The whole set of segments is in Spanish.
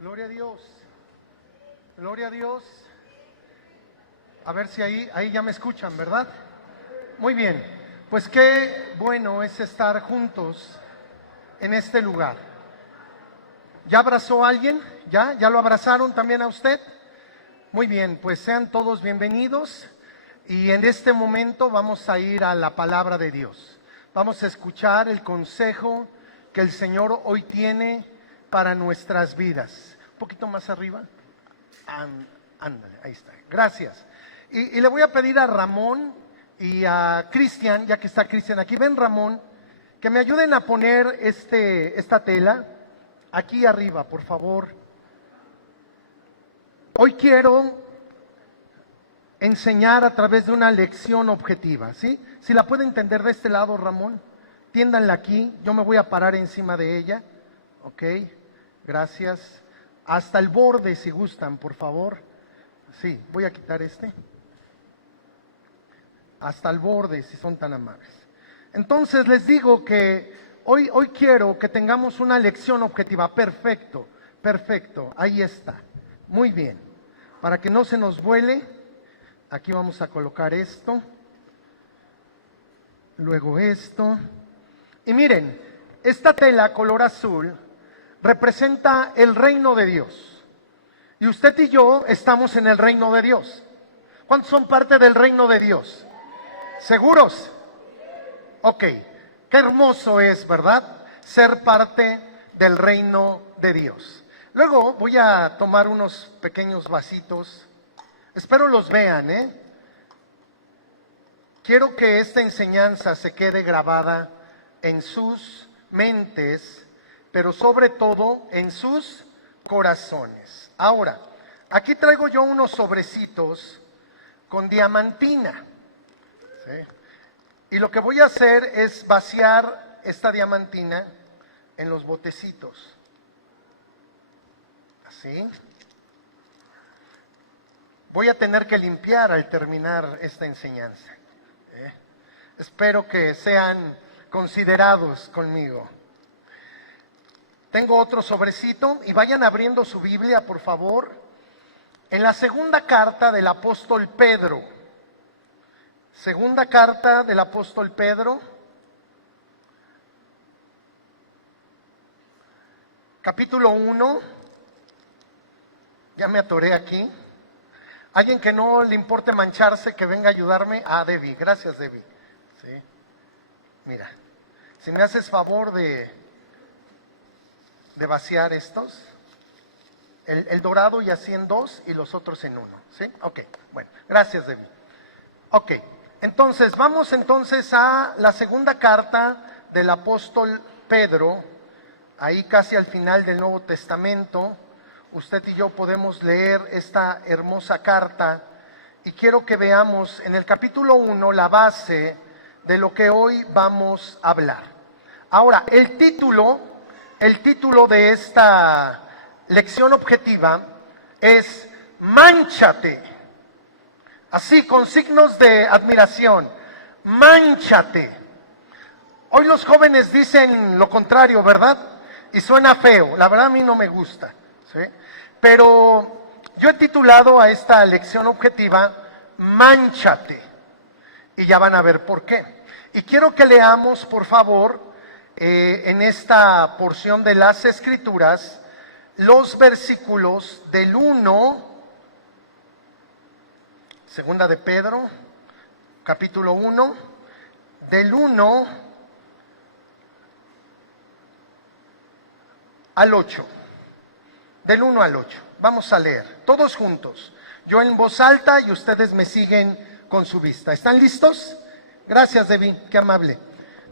Gloria a Dios. Gloria a Dios. A ver si ahí ya me escuchan, ¿verdad? Muy bien. Pues qué bueno es estar juntos en este lugar. ¿Ya abrazó a alguien? ¿Ya lo abrazaron también a usted? Muy bien, pues sean todos bienvenidos y en este momento vamos a ir a la palabra de Dios. Vamos a escuchar el consejo que el Señor hoy tiene para nuestras vidas. Un poquito más arriba. Ándale, ahí está. Gracias. Y le voy a pedir a Ramón y a Cristian, ya que está Cristian aquí, ven Ramón, que me ayuden a poner esta tela aquí arriba, por favor. Hoy quiero enseñar a través de una lección objetiva, ¿sí? Si la puede entender de este lado, Ramón, tiéndanla aquí, yo me voy a parar encima de ella, ok, gracias. Hasta el borde si gustan, por favor. Sí, voy a quitar hasta el borde si son tan amables. Entonces les digo que hoy quiero que tengamos una lección objetiva. Perfecto, ahí está, muy bien. Para que no se nos vuele, aquí vamos a colocar esto, luego esto. Y miren, esta tela color azul representa el reino de Dios. Y usted y yo estamos en el reino de Dios. ¿Cuántos son parte del reino de Dios? ¿Seguros? Ok, qué hermoso es, ¿verdad? Ser parte del reino de Dios. Luego voy a tomar unos pequeños vasitos. Espero los vean, ¿eh? Quiero que esta enseñanza se quede grabada en sus mentes, pero sobre todo en sus corazones. Ahora, aquí traigo yo unos sobrecitos con diamantina, ¿sí? Y lo que voy a hacer es vaciar esta diamantina en los botecitos. Así. Voy a tener que limpiar al terminar esta enseñanza. Espero que sean considerados conmigo. Tengo otro sobrecito y vayan abriendo su Biblia, por favor, en la segunda carta del apóstol Pedro. Segunda carta del apóstol Pedro, capítulo 1. Ya me atoré aquí. Alguien que no le importe mancharse, que venga a ayudarme. Debbie, gracias Debbie. Sí. Mira, si me haces favor de vaciar estos, el dorado y así en dos y los otros en uno, ¿sí? Ok, bueno, gracias Debbie. Ok, entonces vamos a la segunda carta del apóstol Pedro, ahí casi al final del Nuevo Testamento. Usted y yo podemos leer esta hermosa carta y quiero que veamos en el capítulo 1 la base de lo que hoy vamos a hablar. Ahora, el título de esta lección objetiva es Mánchate. Así, con signos de admiración. Mánchate. Hoy los jóvenes dicen lo contrario, ¿verdad? Y suena feo. La verdad a mí no me gusta, ¿sí? Pero yo he titulado a esta lección objetiva Mánchate. Y ya van a ver por qué. Y quiero que leamos, por favor, en esta porción de las Escrituras, los versículos del 1, segunda de Pedro, capítulo 1, del 1 al 8. Del 1 al 8. Vamos a leer, todos juntos. Yo en voz alta y ustedes me siguen con su vista. ¿Están listos? Gracias, Debbie, qué amable.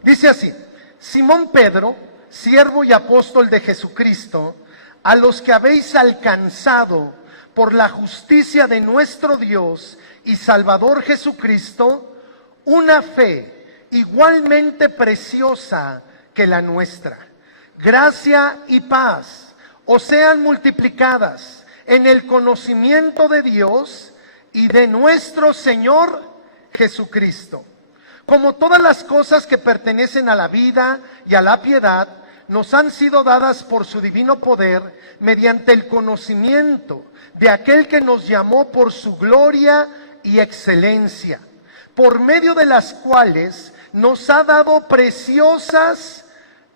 Dice así: Simón Pedro, siervo y apóstol de Jesucristo, a los que habéis alcanzado por la justicia de nuestro Dios y Salvador Jesucristo, una fe igualmente preciosa que la nuestra. Gracia y paz os sean multiplicadas en el conocimiento de Dios y de nuestro Señor Jesucristo. Como todas las cosas que pertenecen a la vida y a la piedad, nos han sido dadas por su divino poder mediante el conocimiento de aquel que nos llamó por su gloria y excelencia, por medio de las cuales nos ha dado preciosas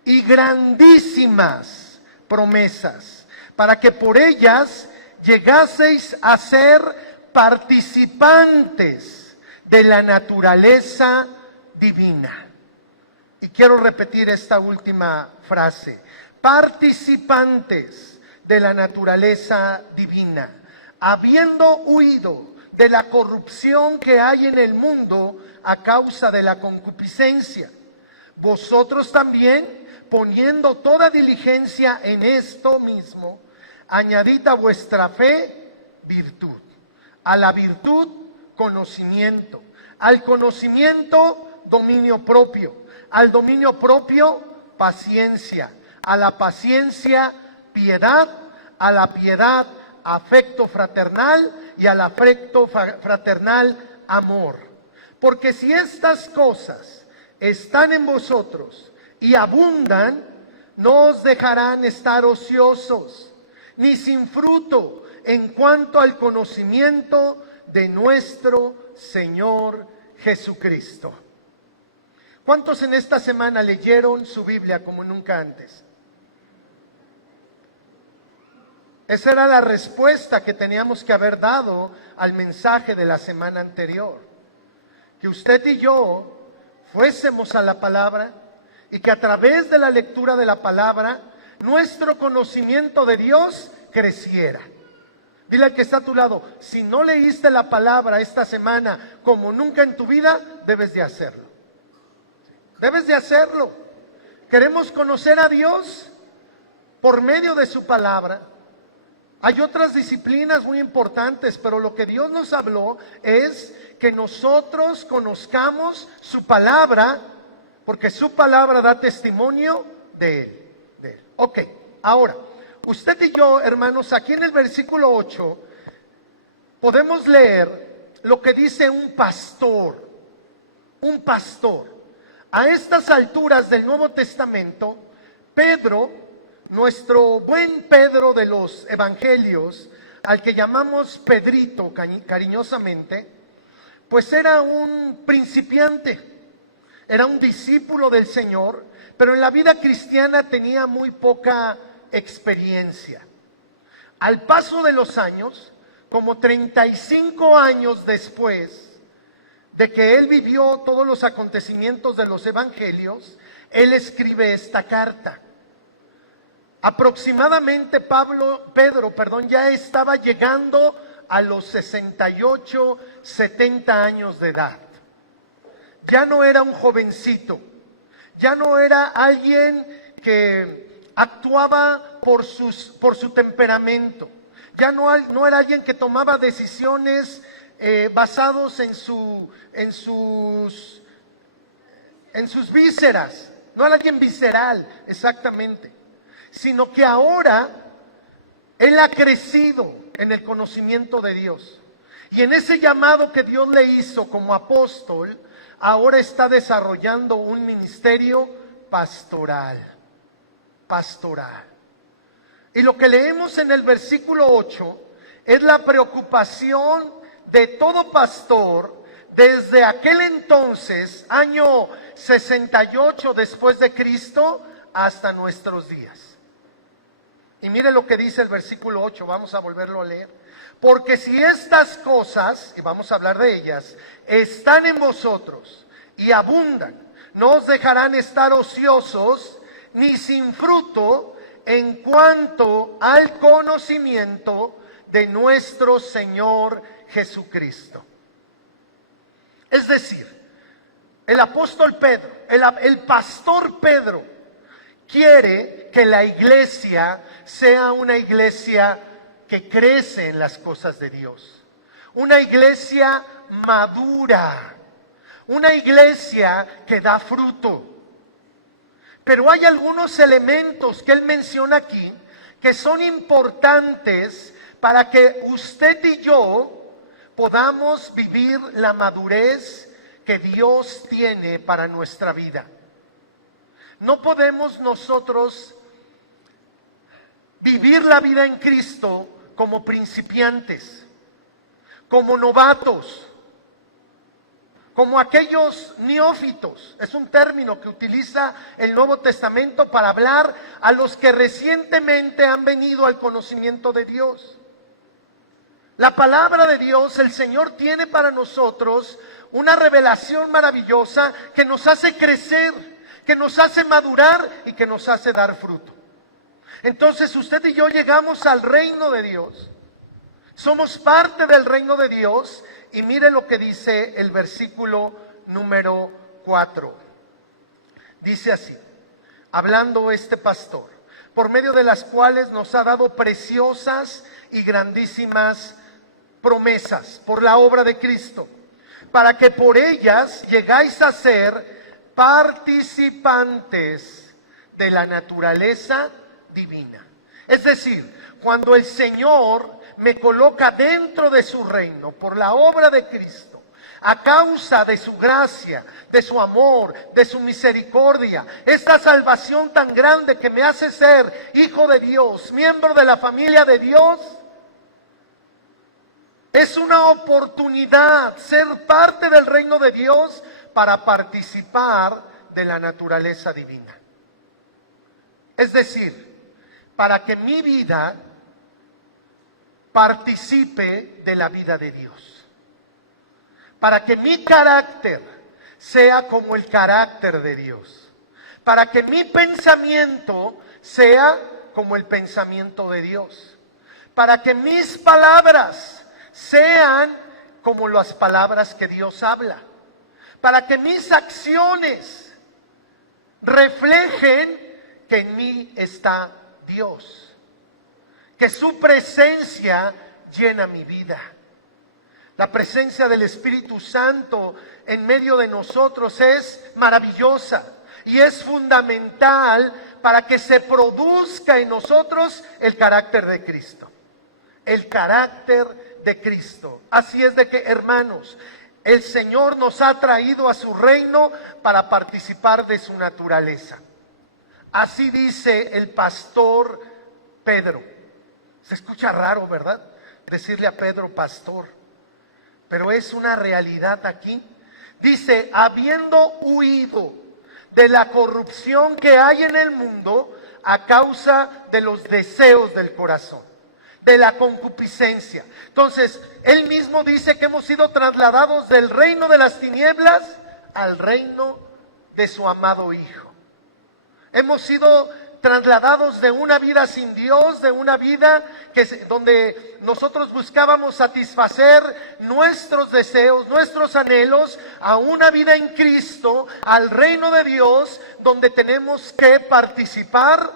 y grandísimas promesas, para que por ellas llegaseis a ser participantes de la naturaleza divina. Y quiero repetir esta última frase: participantes de la naturaleza divina, habiendo huido de la corrupción que hay en el mundo a causa de la concupiscencia. Vosotros también, poniendo toda diligencia en esto mismo, añadid a vuestra fe virtud, a la virtud conocimiento, al conocimiento dominio propio, al dominio propio paciencia, a la paciencia piedad, a la piedad afecto fraternal y al afecto fraternal amor. Porque si estas cosas están en vosotros y abundan, no os dejarán estar ociosos, ni sin fruto en cuanto al conocimiento de nuestro Señor Jesucristo. ¿Cuántos en esta semana leyeron su Biblia como nunca antes? Esa era la respuesta que teníamos que haber dado al mensaje de la semana anterior. Que usted y yo fuésemos a la palabra y que a través de la lectura de la palabra nuestro conocimiento de Dios creciera. Dile al que está a tu lado: si no leíste la palabra esta semana como nunca en tu vida, debes de hacerlo. Debes de hacerlo. Queremos conocer a Dios por medio de su palabra. Hay otras disciplinas muy importantes, pero lo que Dios nos habló es que nosotros conozcamos su palabra, porque su palabra da testimonio de Él. Ok, ahora, usted y yo, hermanos, aquí en el versículo 8, podemos leer lo que dice un pastor. Un pastor. A estas alturas del Nuevo Testamento, Pedro, nuestro buen Pedro de los Evangelios, al que llamamos Pedrito cariñosamente, pues era un principiante, era un discípulo del Señor, pero en la vida cristiana tenía muy poca experiencia. Al paso de los años, como 35 años después de que él vivió todos los acontecimientos de los evangelios, él escribe esta carta. Aproximadamente Pedro, ya estaba llegando a los 68, 70 años de edad. Ya no era un jovencito, ya no era alguien que actuaba por su temperamento, ya no era alguien que tomaba decisiones basados en sus vísceras, no era alguien visceral, exactamente, sino que ahora él ha crecido en el conocimiento de Dios. Y en ese llamado que Dios le hizo como apóstol, ahora está desarrollando un ministerio pastoral. Y lo que leemos en el versículo 8 es la preocupación de todo pastor desde aquel entonces, año 68 después de Cristo, hasta nuestros días. Y mire lo que dice el versículo 8, vamos a volverlo a leer. Porque si estas cosas, y vamos a hablar de ellas, están en vosotros y abundan, no os dejarán estar ociosos ni sin fruto en cuanto al conocimiento de nuestro Señor Jesucristo. Es decir, el apóstol Pedro, el pastor Pedro, quiere que la iglesia sea una iglesia que crece en las cosas de Dios, una iglesia madura, una iglesia que da fruto. Pero hay algunos elementos que él menciona aquí que son importantes para que usted y yo podamos vivir la madurez que Dios tiene para nuestra vida. No podemos nosotros vivir la vida en Cristo como principiantes, como novatos, como aquellos neófitos. Es un término que utiliza el Nuevo Testamento para hablar a los que recientemente han venido al conocimiento de Dios. La palabra de Dios, el Señor tiene para nosotros una revelación maravillosa que nos hace crecer, que nos hace madurar y que nos hace dar fruto. Entonces usted y yo llegamos al reino de Dios. Somos parte del reino de Dios. Y mire lo que dice el versículo número 4. Dice así, hablando este pastor, por medio de las cuales nos ha dado preciosas y grandísimas promesas por la obra de Cristo, para que por ellas llegáis a ser participantes de la naturaleza divina. Es decir, cuando el Señor me coloca dentro de su reino por la obra de Cristo, a causa de su gracia, de su amor, de su misericordia, esta salvación tan grande que me hace ser hijo de Dios, miembro de la familia de Dios, es una oportunidad ser parte del reino de Dios para participar de la naturaleza divina. Es decir, para que mi vida participe de la vida de Dios, para que mi carácter sea como el carácter de Dios, para que mi pensamiento sea como el pensamiento de Dios, para que mis palabras sean como las palabras que Dios habla, para que mis acciones reflejen que en mí está Dios, que su presencia llena mi vida. La presencia del Espíritu Santo en medio de nosotros es maravillosa y es fundamental para que se produzca en nosotros el carácter de Cristo. El carácter de Cristo. Así es de que, hermanos, el Señor nos ha traído a su reino para participar de su naturaleza. Así dice el pastor Pedro. Se escucha raro, ¿verdad? Decirle a Pedro pastor, pero es una realidad aquí. Dice, habiendo huido de la corrupción que hay en el mundo a causa de los deseos del corazón, de la concupiscencia. Entonces, él mismo dice que hemos sido trasladados del reino de las tinieblas al reino de su amado Hijo. Hemos sido trasladados de una vida sin Dios, de una vida donde nosotros buscábamos satisfacer nuestros deseos, nuestros anhelos, a una vida en Cristo, al reino de Dios, donde tenemos que participar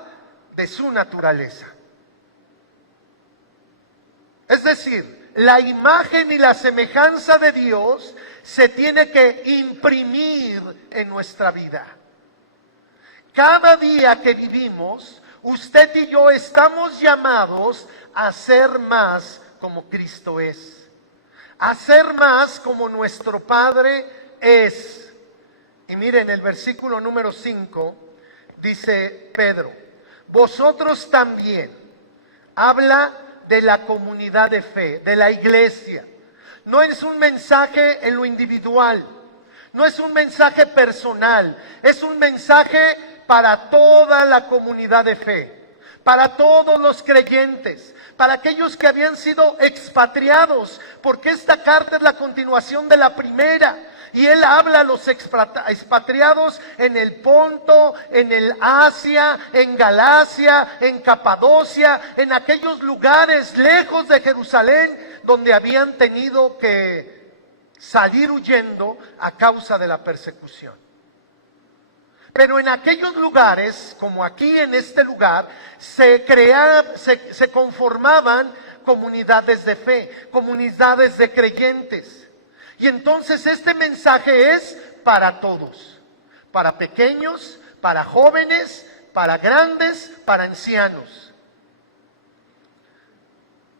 de su naturaleza. Es decir, la imagen y la semejanza de Dios se tiene que imprimir en nuestra vida. Cada día que vivimos, usted y yo estamos llamados a ser más como Cristo es, a ser más como nuestro Padre es. Y miren, el versículo número 5 dice Pedro, vosotros también, habla de la comunidad de fe, de la iglesia. No es un mensaje en lo individual, no es un mensaje personal, es un mensaje para toda la comunidad de fe, para todos los creyentes, para aquellos que habían sido expatriados, porque esta carta es la continuación de la primera, y él habla a los expatriados en el Ponto, en el Asia, en Galacia, en Capadocia, en aquellos lugares lejos de Jerusalén, donde habían tenido que salir huyendo a causa de la persecución. Pero en aquellos lugares, como aquí en este lugar, se conformaban comunidades de fe, comunidades de creyentes. Y entonces este mensaje es para todos, para pequeños, para jóvenes, para grandes, para ancianos.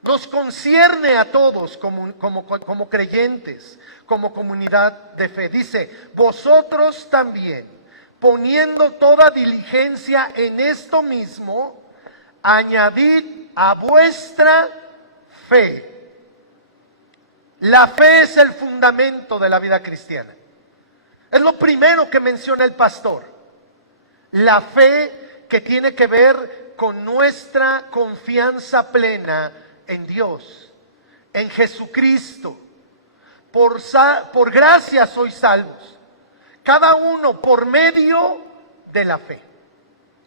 Nos concierne a todos como creyentes, como comunidad de fe. Dice, vosotros también, poniendo toda diligencia en esto mismo, añadid a vuestra fe. La fe es el fundamento de la vida cristiana. Es lo primero que menciona el pastor. La fe que tiene que ver con nuestra confianza plena en Dios, en Jesucristo. Por gracia sois salvos. Cada uno por medio de la fe.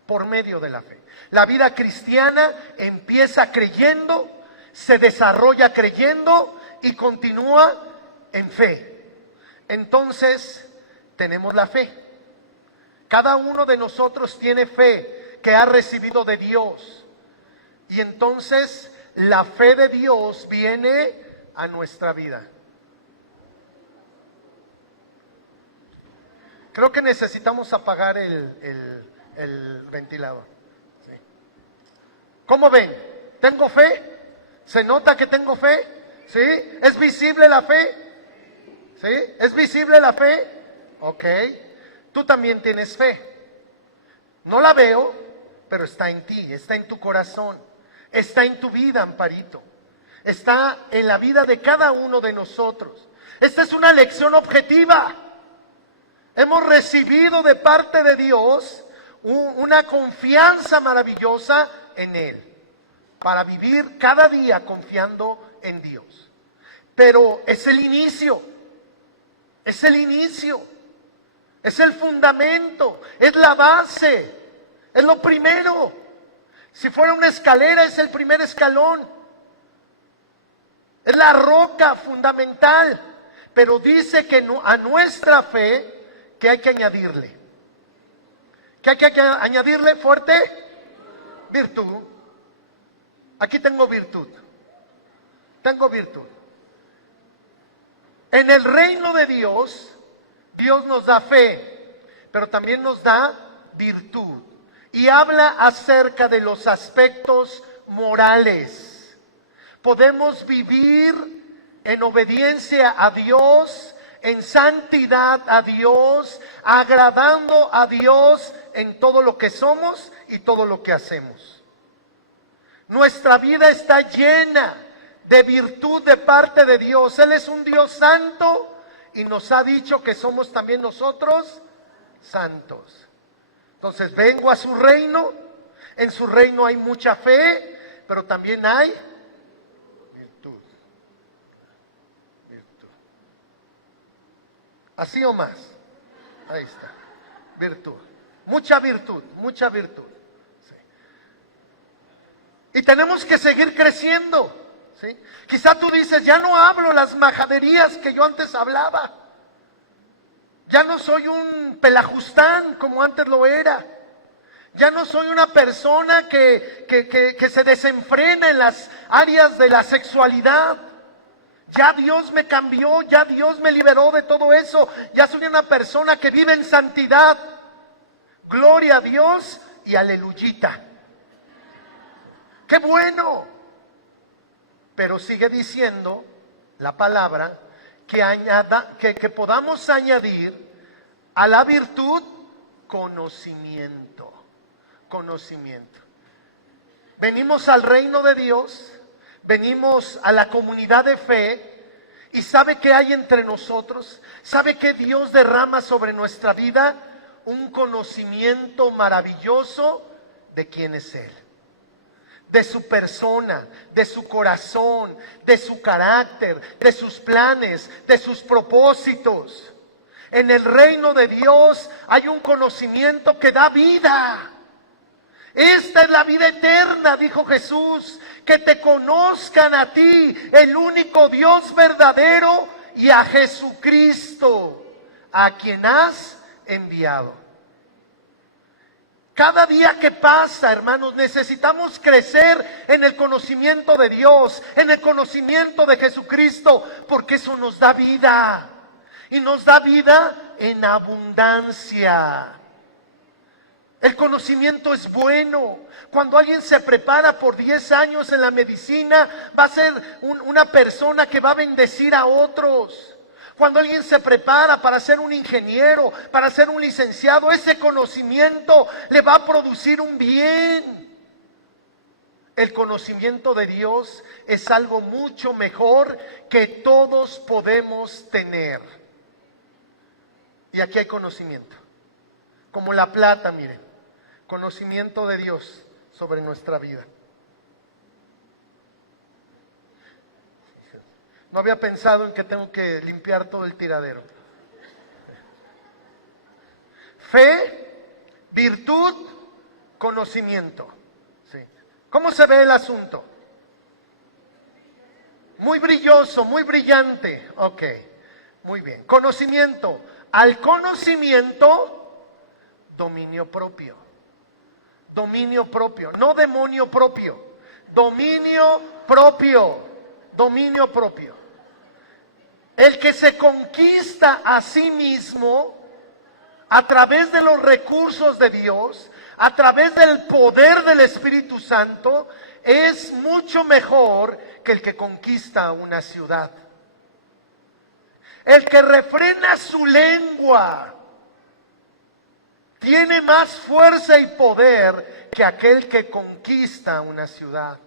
Por medio de la fe. La vida cristiana empieza creyendo, se desarrolla creyendo y continúa en fe. Entonces, tenemos la fe. Cada uno de nosotros tiene fe que ha recibido de Dios. Y entonces, la fe de Dios viene a nuestra vida. Creo que necesitamos apagar el ventilador. Sí. ¿Cómo ven? ¿Tengo fe? ¿Se nota que tengo fe? ¿Sí? ¿Es visible la fe? ¿Sí? ¿Es visible la fe? Ok. Tú también tienes fe. No la veo, pero está en ti, está en tu corazón, está en tu vida, Amparito. Está en la vida de cada uno de nosotros. Esta es una lección objetiva. Hemos recibido de parte de Dios una confianza maravillosa en Él, para vivir cada día confiando en Dios. Pero es el inicio, es el inicio, es el fundamento, es la base, es lo primero. Si fuera una escalera, es el primer escalón, es la roca fundamental. Pero dice que a nuestra fe, ¿qué hay que añadirle? ¿Qué hay que añadirle? ¿Fuerte? Virtud. Aquí tengo virtud. Tengo virtud. En el reino de Dios, Dios nos da fe, pero también nos da virtud. Y habla acerca de los aspectos morales. Podemos vivir en obediencia a Dios, en santidad a Dios, agradando a Dios en todo lo que somos y todo lo que hacemos. Nuestra vida está llena de virtud de parte de Dios. Él es un Dios santo y nos ha dicho que somos también nosotros santos. Entonces vengo a su reino. En su reino hay mucha fe, pero también hay virtud. Virtud. ¿Así o más? Ahí está. Virtud. Mucha virtud, mucha virtud. Sí. Y tenemos que seguir creciendo. ¿Sí? Quizá tú dices, ya no hablo las majaderías que yo antes hablaba. Ya no soy un pelajustán como antes lo era. Ya no soy una persona que se desenfrena en las áreas de la sexualidad. Ya Dios me cambió, ya Dios me liberó de todo eso. Ya soy una persona que vive en santidad. Gloria a Dios y aleluyita. ¡Qué bueno! Pero sigue diciendo la palabra que podamos añadir a la virtud conocimiento. Conocimiento. Venimos al reino de Dios, venimos a la comunidad de fe y ¿sabe qué hay entre nosotros? ¿Sabe que Dios derrama sobre nuestra vida? Un conocimiento maravilloso de quién es Él. De su persona, de su corazón, de su carácter, de sus planes, de sus propósitos. En el reino de Dios hay un conocimiento que da vida. Esta es la vida eterna, dijo Jesús, que te conozcan a ti, el único Dios verdadero, y a Jesucristo, a quien has enviado. Cada día que pasa, hermanos, necesitamos crecer en el conocimiento de Dios, en el conocimiento de Jesucristo, porque eso nos da vida. Y nos da vida en abundancia. El conocimiento es bueno. Cuando alguien se prepara por 10 años en la medicina, va a ser una persona que va a bendecir a otros. Cuando alguien se prepara para ser un ingeniero, para ser un licenciado, ese conocimiento le va a producir un bien. El conocimiento de Dios es algo mucho mejor que todos podemos tener. Y aquí hay conocimiento, como la plata, miren, conocimiento de Dios sobre nuestra vida. No había pensado en que tengo que limpiar todo el tiradero. Fe, virtud, conocimiento. Sí. ¿Cómo se ve el asunto? Muy brilloso, muy brillante. Ok, muy bien. Conocimiento. Al conocimiento, dominio propio. Dominio propio, no demonio propio. Dominio propio. Dominio propio. El que se conquista a sí mismo a través de los recursos de Dios, a través del poder del Espíritu Santo, es mucho mejor que el que conquista una ciudad. El que refrena su lengua tiene más fuerza y poder que aquel que conquista una ciudad.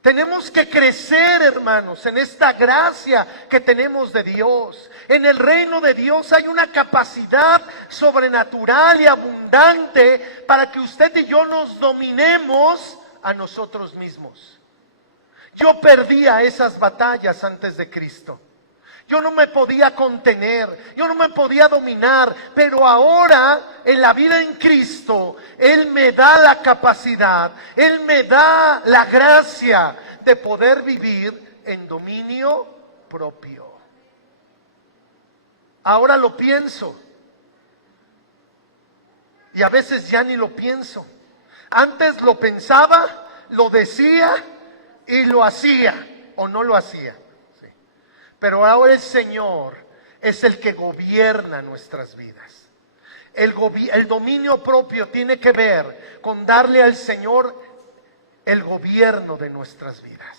Tenemos que crecer, hermanos, en esta gracia que tenemos de Dios. En el reino de Dios hay una capacidad sobrenatural y abundante para que usted y yo nos dominemos a nosotros mismos. Yo perdía esas batallas antes de Cristo. Yo no me podía contener, yo no me podía dominar, pero ahora en la vida en Cristo, Él me da la capacidad, Él me da la gracia de poder vivir en dominio propio. Ahora lo pienso y a veces ya ni lo pienso. Antes lo pensaba, lo decía y lo hacía o no lo hacía. Pero ahora el Señor es el que gobierna nuestras vidas. El dominio propio tiene que ver con darle al Señor el gobierno de nuestras vidas.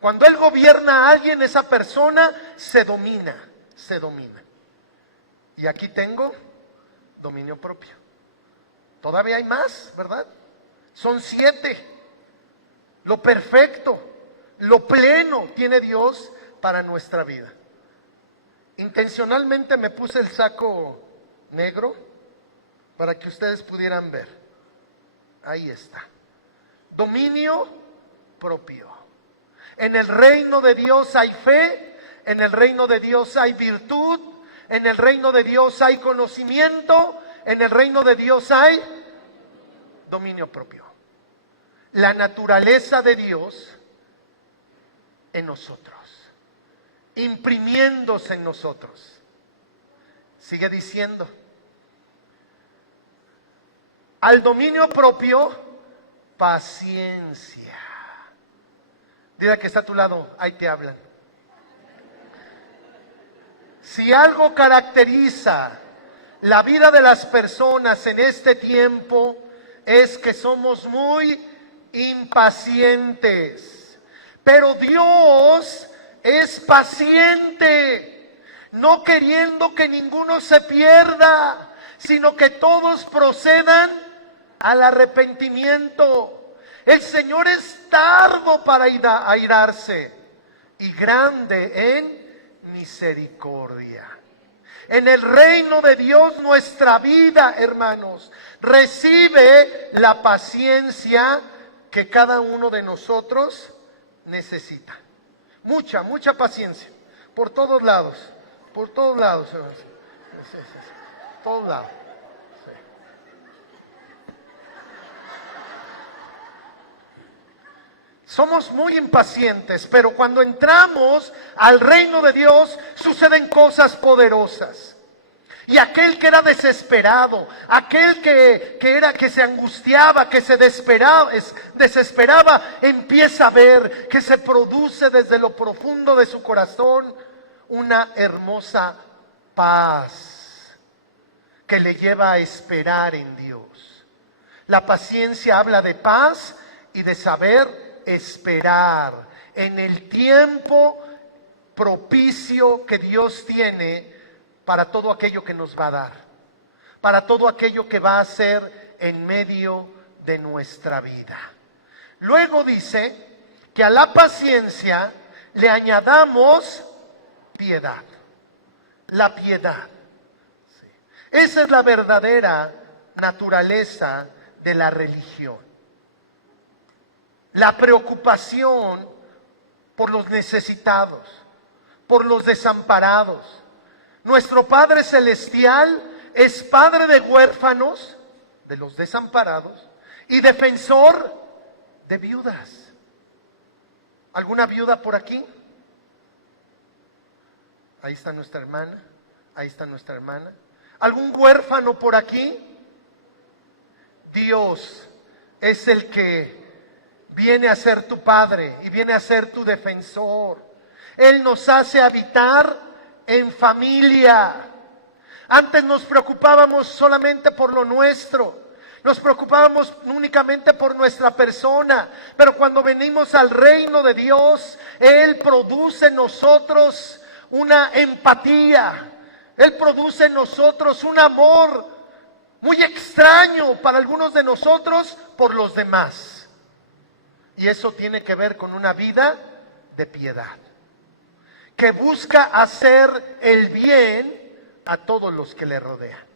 Cuando Él gobierna a alguien, esa persona se domina, se domina. Y aquí tengo dominio propio. Todavía hay más, ¿verdad? Son 7. Lo perfecto, lo pleno tiene Dios para nuestra vida. Intencionalmente me puse el saco negro para que ustedes pudieran ver. Ahí está. Dominio propio. En el reino de Dios hay fe, en el reino de Dios hay virtud, en el reino de Dios hay conocimiento, en el reino de Dios hay dominio propio. La naturaleza de Dios en nosotros, imprimiéndose en nosotros. Sigue diciendo, al dominio propio, paciencia. Dile que está a tu lado, ahí te hablan. Si algo caracteriza la vida de las personas en este tiempo, es que somos muy impacientes. Pero Dios es paciente, no queriendo que ninguno se pierda, sino que todos procedan al arrepentimiento. El Señor es tardo para airarse y grande en misericordia. En el reino de Dios nuestra vida, hermanos, recibe la paciencia que cada uno de nosotros necesita. Mucha, mucha paciencia, por todos lados, hermanos. Todos lados. Somos muy impacientes, pero cuando entramos al reino de Dios suceden cosas poderosas. Y aquel que era desesperado, aquel que se angustiaba, que se desesperaba, empieza a ver que se produce desde lo profundo de su corazón una hermosa paz que le lleva a esperar en Dios. La paciencia habla de paz y de saber esperar en el tiempo propicio que Dios tiene para todo aquello que nos va a dar, para todo aquello que va a hacer en medio de nuestra vida. Luego dice que a la paciencia le añadamos piedad. La piedad. Sí. Esa es la verdadera naturaleza de la religión. La preocupación por los necesitados, por los desamparados. Nuestro Padre Celestial es padre de huérfanos, de los desamparados, y defensor de viudas. ¿Alguna viuda por aquí? Ahí está nuestra hermana, ahí está nuestra hermana. ¿Algún huérfano por aquí? Dios es el que viene a ser tu Padre y viene a ser tu defensor. Él nos hace habitar en familia. Antes nos preocupábamos solamente por lo nuestro. Nos preocupábamos únicamente por nuestra persona, pero cuando venimos al reino de Dios, Él produce en nosotros una empatía, Él produce en nosotros un amor muy extraño para algunos de nosotros por los demás. Y eso tiene que ver con una vida de piedad, que busca hacer el bien a todos los que le rodean.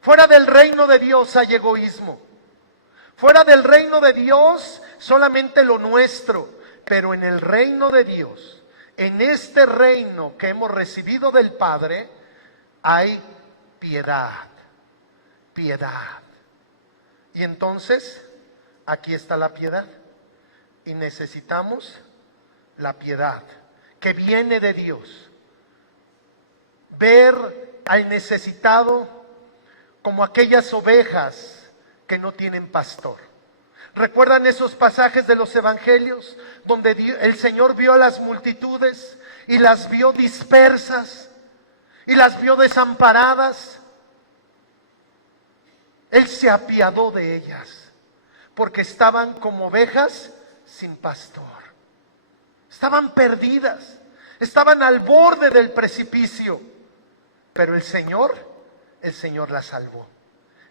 Fuera del reino de Dios hay egoísmo. Fuera del reino de Dios solamente lo nuestro. Pero en el reino de Dios, en este reino que hemos recibido del Padre, hay piedad. Piedad. Y entonces, aquí está la piedad. Y necesitamos la piedad que viene de Dios. Ver al necesitado como aquellas ovejas que no tienen pastor. ¿Recuerdan esos pasajes de los evangelios donde el Señor vio a las multitudes y las vio dispersas y las vio desamparadas? Él se apiadó de ellas porque estaban como ovejas sin pastor. Estaban perdidas, estaban al borde del precipicio, pero el Señor las salvó.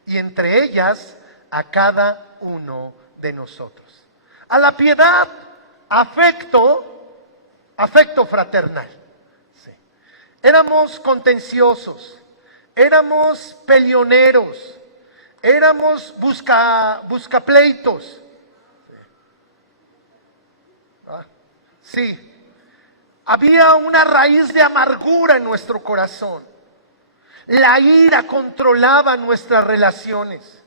Y entre ellas a cada uno de nosotros. A la piedad, afecto fraternal. Sí. Éramos contenciosos, éramos peleoneros, éramos buscapleitos. Sí. Había una raíz de amargura en nuestro corazón. La ira controlaba nuestras relaciones.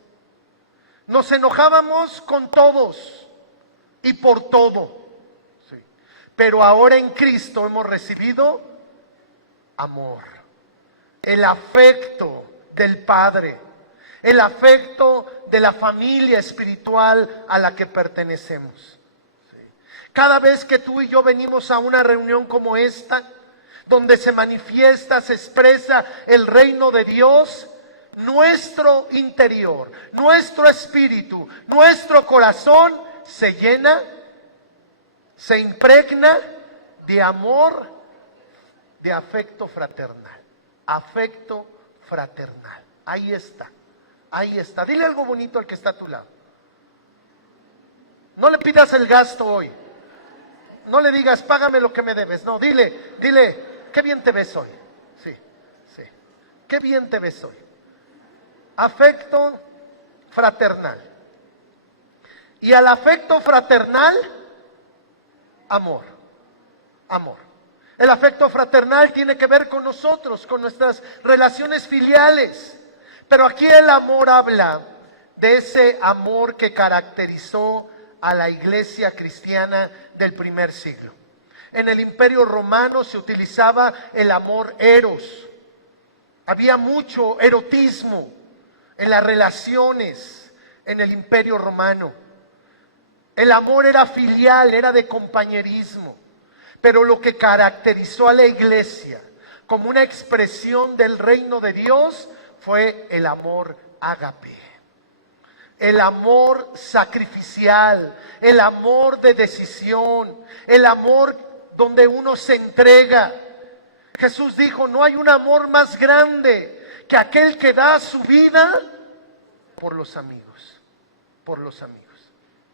Nos enojábamos con todos y por todo. Sí. Pero ahora en Cristo hemos recibido amor, el afecto del Padre, el afecto de la familia espiritual a la que pertenecemos. Sí. Cada vez que tú y yo venimos a una reunión como esta, donde se manifiesta, se expresa el reino de Dios, nuestro interior, nuestro espíritu, nuestro corazón se llena, se impregna de amor, de afecto fraternal. Afecto fraternal. Ahí está, ahí está. Dile algo bonito al que está a tu lado. No le pidas el gasto hoy. No le digas, págame lo que me debes. No, dile, qué bien te ves hoy. Sí, sí. Qué bien te ves hoy. Afecto fraternal. Y al afecto fraternal, amor. Amor. El afecto fraternal tiene que ver con nosotros, con nuestras relaciones filiales. Pero aquí el amor habla de ese amor que caracterizó a la iglesia cristiana del primer siglo. En el Imperio Romano se utilizaba el amor eros. Había mucho erotismo en las relaciones en el Imperio Romano. El amor era filial, era de compañerismo. Pero lo que caracterizó a la iglesia como una expresión del reino de Dios fue el amor ágape. El amor sacrificial, el amor de decisión, el amor donde uno se entrega. Jesús dijo, no hay un amor más grande que aquel que da su vida por los amigos, por los amigos.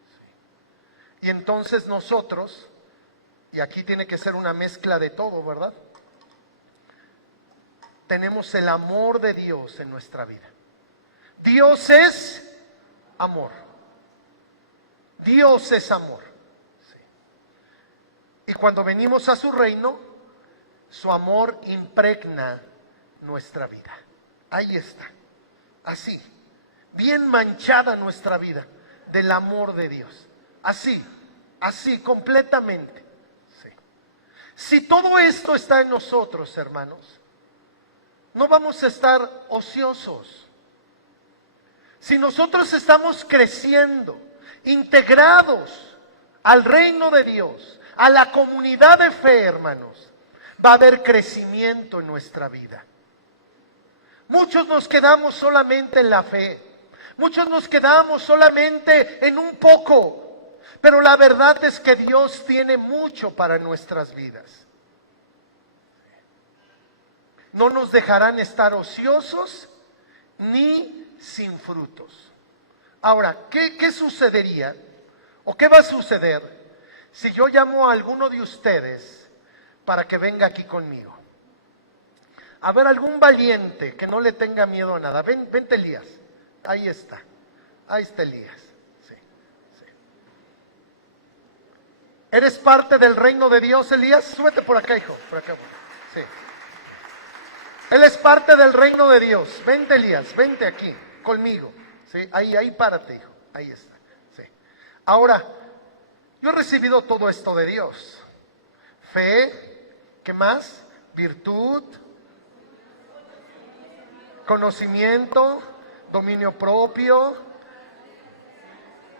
Sí. Y entonces nosotros, y aquí tiene que ser una mezcla de todo, ¿verdad? Tenemos el amor de Dios en nuestra vida. Dios es amor. Dios es amor. Sí. Y cuando venimos a su reino, su amor impregna nuestra vida. Ahí está. Así. Bien manchada nuestra vida del amor de Dios. Así. Así, completamente. Sí. Si todo esto está en nosotros, hermanos, no vamos a estar ociosos. Si nosotros estamos creciendo, integrados al reino de Dios, a la comunidad de fe, hermanos, va a haber crecimiento en nuestra vida. Muchos nos quedamos solamente en la fe, muchos nos quedamos solamente en un poco, pero la verdad es que Dios tiene mucho para nuestras vidas. No nos dejarán estar ociosos ni sin frutos. Ahora, ¿qué sucedería o qué va a suceder si yo llamo a alguno de ustedes para que venga aquí conmigo? A ver, algún valiente que no le tenga miedo a nada. Vente Elías, ahí está Elías. Sí, sí. ¿Eres parte del reino de Dios, Elías? Súbete por acá, hijo, por acá. Sí. Él es parte del reino de Dios. Vente Elías, vente aquí conmigo. ¿Sí? Ahí párate, hijo. Ahí está. Sí. Ahora, yo he recibido todo esto de Dios. Fe, ¿qué más? Virtud, conocimiento, dominio propio.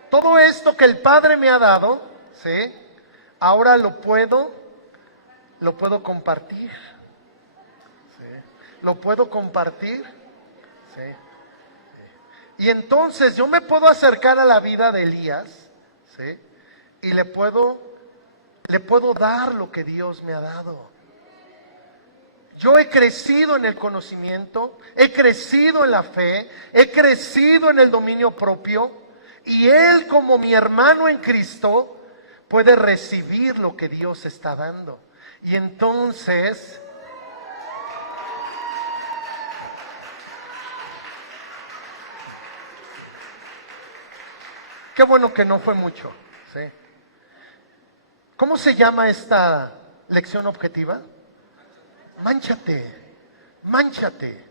Todo esto que el Padre me ha dado, ¿sí? Ahora lo puedo compartir. ¿Lo puedo compartir? Sí. Y entonces yo me puedo acercar a la vida de Elías, ¿sí? Y le puedo dar lo que Dios me ha dado. Yo he crecido en el conocimiento, he crecido en la fe, he crecido en el dominio propio, y él, como mi hermano en Cristo, puede recibir lo que Dios está dando. Y entonces qué bueno que no fue mucho, ¿sí? ¿Cómo se llama esta lección objetiva? Mánchate, mánchate.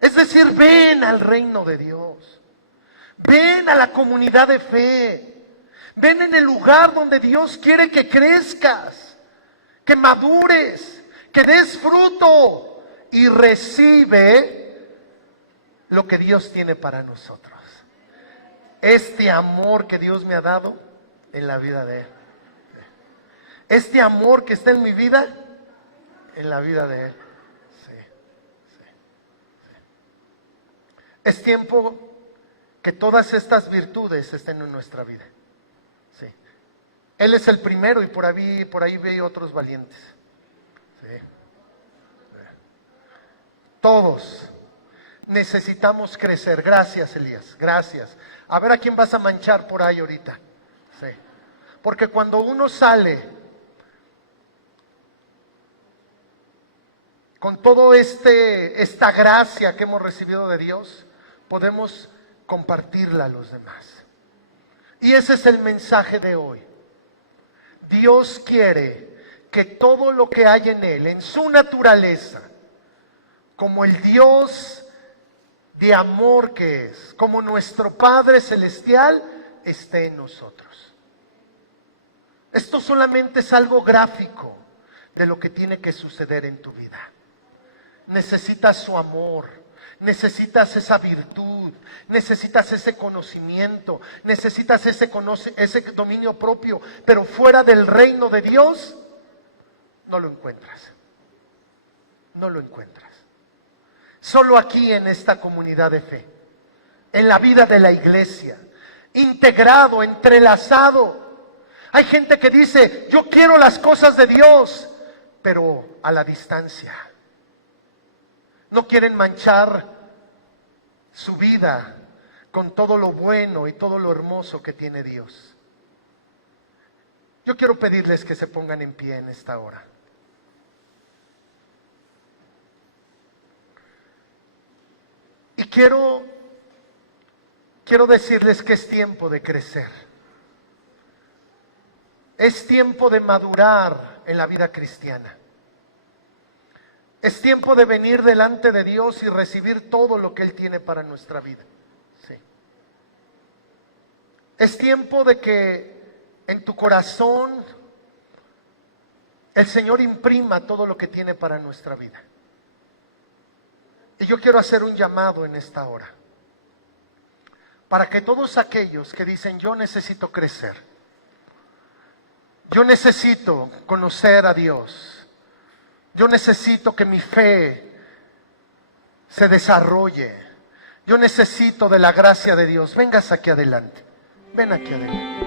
Es decir, ven al reino de Dios. Ven a la comunidad de fe. Ven en el lugar donde Dios quiere que crezcas, que madures, que des fruto y recibe lo que Dios tiene para nosotros. Este amor que Dios me ha dado en la vida de Él. Este amor que está en mi vida, en la vida de Él. Sí, sí, sí. Es tiempo que todas estas virtudes estén en nuestra vida. Sí. Él es el primero y por ahí veo otros valientes. Sí. Todos necesitamos crecer. Gracias, Elías, gracias. A ver a quién vas a manchar por ahí ahorita. Sí. Porque cuando uno sale con todo esta gracia que hemos recibido de Dios, podemos compartirla a los demás. Y ese es el mensaje de hoy. Dios quiere que todo lo que hay en Él, en su naturaleza, como el Dios de amor que es, como nuestro Padre Celestial, esté en nosotros. Esto solamente es algo gráfico de lo que tiene que suceder en tu vida. Necesitas su amor, necesitas esa virtud, necesitas ese conocimiento, necesitas ese dominio propio, pero fuera del reino de Dios, no lo encuentras. No lo encuentras. Solo aquí en esta comunidad de fe, en la vida de la iglesia, integrado, entrelazado, Hay gente que dice, yo quiero las cosas de Dios, pero a la distancia. No quieren manchar su vida con todo lo bueno y todo lo hermoso que tiene Dios. Yo quiero pedirles que se pongan en pie en esta hora. Y quiero decirles que es tiempo de crecer. Es tiempo de madurar en la vida cristiana. Es tiempo de venir delante de Dios y recibir todo lo que Él tiene para nuestra vida. Sí. Es tiempo de que en tu corazón el Señor imprima todo lo que tiene para nuestra vida. Y yo quiero hacer un llamado en esta hora, para que todos aquellos que dicen, yo necesito crecer, yo necesito conocer a Dios, yo necesito que mi fe se desarrolle, yo necesito de la gracia de Dios, vengas aquí adelante, ven aquí adelante.